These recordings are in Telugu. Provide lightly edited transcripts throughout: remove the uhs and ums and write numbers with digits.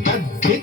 Tadi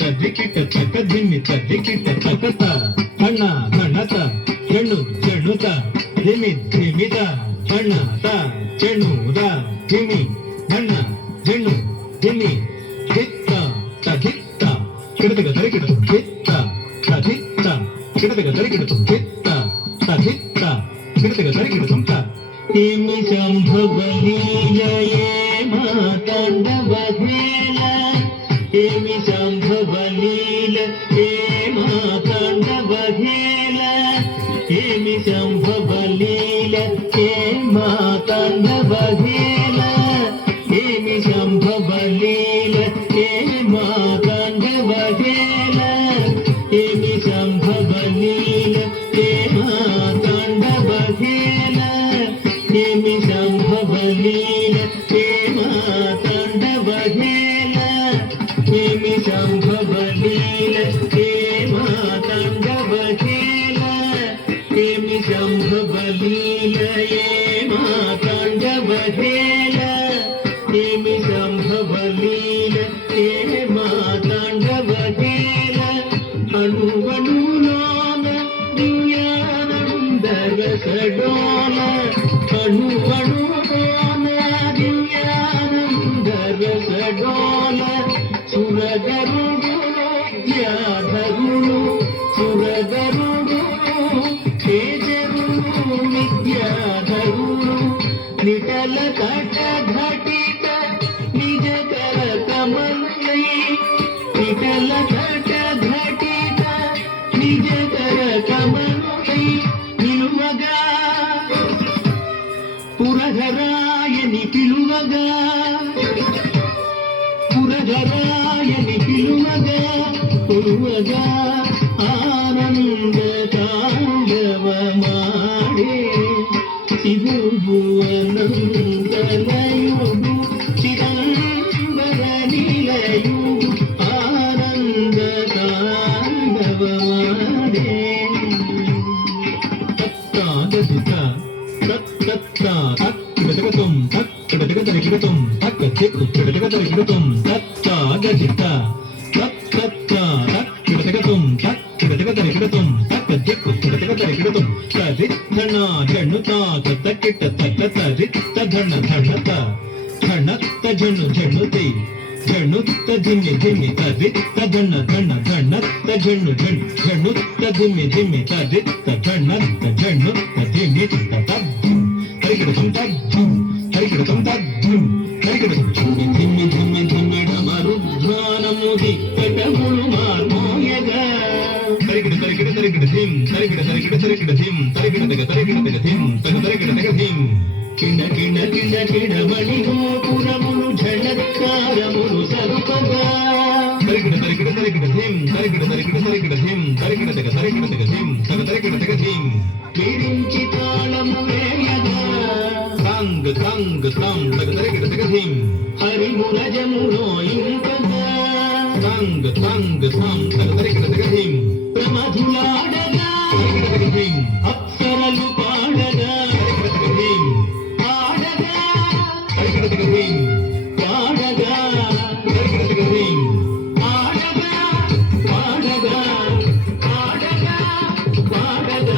ತದ್ದಿಕಿಟ್ಟ ತಕ್ಕ ದಿಮ್ಮಿ ತದ್ದಿಕಿಟ್ಟ ತಕ್ಕತ ಹಣ್ಣ ಹಣ್ಣತ ಹೆಣ್ಣು ಚೆಣ್ಣುತ ದಿಮಿ ದಿಮಿತ ಹಣ್ಣ ತ ಚೆಣ್ಣುದ ದಿಮಿ ಹಣ್ಣ ಹೆಣ್ಣು ದಿಮಿ ದಿತ್ತ ತದಿತ್ತ ಕಿಡತಗ ತರಿಕಿಡ ದಿತ್ತ ತದಿತ್ತ ಕಿಡತಗ ತರಿಕಿಡ ದಿತ್ತ ತದಿತ್ತ ಕಿಡತಗ ತರಿಕಿಡ ತುಂತ ಇಮಿ ಸಂಭವನೀಯೇ ಮಾತಾಂಡವಧೇಲ ಏಮಿ ಸಂಭವನೀಲ ಹೇ ಮಾತಾಂಡವಧೇಲ ಏಮಿ ಸಂಭವನೀಲ ಹೇ ಮಾತಾಂಡವಧೇಲ ಏಮಿ ಸಂಭವನೀಲ ಹೇ ಮಾತಾಂಡವಧೇಲ ಏಮಿ ಸಂಭವನೀಲ ಹೇ ಮಾತಾಂಡವಧೇಲ ಏಮಿ ಸಂಭವನೀಲ ಹೇ ಮಾತಾಂಡವಧೇಲ ಏಮಿ ಸಂಭವನೀಲ ಹೇ ಮಾತಾಂಡವಧೇಲ ಏಮಿ ಸಂಭವನೀಲ ಹೇ ಮಾತಾಂಡವಧೇಲ ಏಮಿ ಸಂಭವನೀಲ ಹೇ ಮಾತಾಂಡವಧೇಲ ಅಣುವಣುಲೋಲ ದಿವ್ಯಾನಂದರ ಸಡೋಲ ಅಣುವಣುಲೋಲ ದಿವ್ಯಾನಂದರ ಸಡೋಲ ಸುರಗರುಡು ವಿದ್ಯಾಧರುಳು ಸುರಗರುಡು ತೇಜರುಳು ವಿದ್ಯಾಧರುಳು ನಿಟಲ ಕಟ ಘಟಿತ ನಿಜ ಕರ ಕಮಲೈ ನಿಟಲ ಕಟ ಘಟಿತ ನಿಜ ಕರ ಕಮಲೈ ನಿಲುವಗ ಪುರಧರಾಯನಿ ಪಿಲುವಗ ಪುರಧರಾಯನಿ ಪಿಲುವಗ ಕೊಡುವಗ ಆನಂದ ತಾಂಡವ ಮಾಡೇ ಇದು ಭುವನಂದಲಯುಡು ಚಿದಂಬರ ನಿಲಯುಡು ಆನಂದ ತಾಂಡವ ಮಾಡೇ ತತ್ತಾಗದಿತ ತತ್ತ ತಕ್ಕಿಡತಗತುಂ ತಕ್ಕಿಡತಗತರಿಗಿಡತುಂ ತಕ್ಕ ಚಿಕ್ಕು ಕಿಡತಗತರಿಗಿಡತುಂ ತತ್ತಾಗದಿತ ತತ್ತ ತಕ್ಕಿಡತಗತುಂ ತಕ್ಕಿಡತಗತರಿಗಿಡತುಂ ತಕ್ಕ ಚಿಕ್ಕು ಕಿಡತಗತರಿಗಿಡತುಂ ತದಿತ್ತಣ್ಣ ಜಣ್ಣುತ ತತ್ತಕ್ಕಿಟ್ಟ ತತ್ತ ತದಿತ್ತ ಧಣ್ಣ ಧಣ್ಣತ ಧಣ್ಣತ್ತ ಜಣ್ಣು ಜಣ್ಣುತಿ ಜಣ್ಣುತ್ತ ಧಿಮ್ಮಿ ಧಿಮ್ಮಿ ತದಿತ್ತ ಧಣ್ಣ ಧಣ್ಣ ಧಣ್ಣತ್ತ ಜಣ್ಣು ಜಣ್ಣು ಜಣ್ಣುತ್ತ ಧಿಮ್ಮಿ ಧಿಮ್ಮಿ ತದಿತ್ತ ಧಣ್ಣತ್ತ ಜಣ್ಣುತ್ತ ಧಿಮ್ಮಿ ತದ್ಧುಂ ತರಿಗಿಡತುಂ ತದ್ಧುಂ ತರಿಗಿಡತುಂ ತದ್ಧುಂ ತರಿಗಿಡತುಂ ಧಿಮ್ಮಿ ಧಿಮ್ಮಿ ಧಿಮ್ಮಿ ಧಿಮ್ಮಿ ಡಮರುಧ್ವಾನಮುದಿ ಕಟಗುಳು ಮಾರ್ಮೋಯಗ ತರಿಗಿಡ ತರಿಗಿಡ ತರಿಗಿಡ ಧಿಂ ತರಿಗಿಡ ತರಿಗಿಡ ತರಿಗಿಡ ಧಿಂ ತರಿಗಿಡತಗ ತರಿಗಿಡತಗ ಧಿಂ ತಗ ತರಿಗಿಡತಗ ಧಿಂ ಕಿಣ ಕಿಣ ಕಿಣ ಕಿಣ ಮಣಿಗೋಪುರములు ಝಣತ್ಕಾರములు ಸರುಪಗ ತರಿಗಿಡ ತರಿಗಿಡ ತರಿಗಿಡ ಧಿಂ ತರಿಗಿಡ ತರಿಗಿಡ ತರಿಗಿಡ ಧಿಂ ತರಿಗಿಡತಗ ತರಿಗಿಡತಗ ಧಿಂ ತಗ ತರಿಗಿಡತಗ ಧಿಂ ಕಿರಿಂಚಿ ತಾಳము వేయಗ సంగ సంగ సం తగ తరిగిడతగ ధిం హరిమురజములో ఇంకగ సంగ సంగ సం తగ తరిగిడతగ ధిం ప్రమధులాడగ తరిగిడతగ ధిం అప్సరలు పాడగ తరిగిడతగ ధిం ఆడగ తరిగిడతగ ధిం పాడగ తరిగిడతగ ధిం ఆడగ పాడగ ఆడగ పాడగ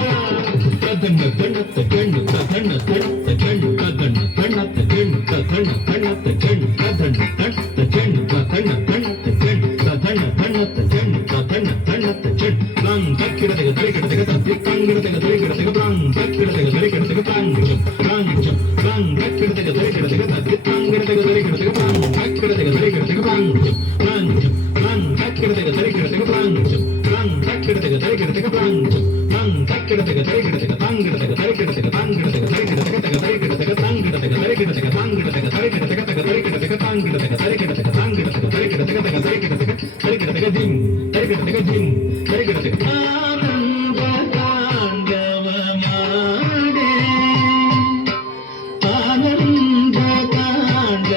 తదన్న తన్నత జండు తదన్న తన్నత జండు తదన్న తన్నత జండు తదన్న తన్నత జండు తదన్న తన్నత జండు తదన్న తన్నత జండు తదన్న తన్నత జండు తదన్న తన్నత జండు లం తక్కిడతగ తరిగిడతగ తత్తి కంగిడతగ తరిగిడతగ లం తక్కిడతగ తరిగిడతగ తంజం తంజం లం తక్కిడతగ తరిగిడతగ తత్తి కంగిడతగ తరిగిడతగ లం తక్కిడతగ తరిగిడతగ తంజం తంజం లం తక్కిడతగ తరిగిడతగ తంజం లం తక్కిడతగ తరిగిడతగ తంజం లం తక్కిడతగ తరిగిడతగ తంగిడతగ తరిగిడతగ తంగిడతగ తరిగిడతగ తగ తరిగిడతగ తంగిడతగ తరిగిడతగ తంగిడతగ తరిగిడతగ తగ తరిగిడతగ తంగిడతగ తరిగిడతగ తంగిడతగ తరిగిడతగ తగ తరిగిడతగ తరిగిడతగ ధిం తరిగిడతగ ధిం తరిగిడతగ ఆనంద తాండవ మాడే ఆనంద తాండవ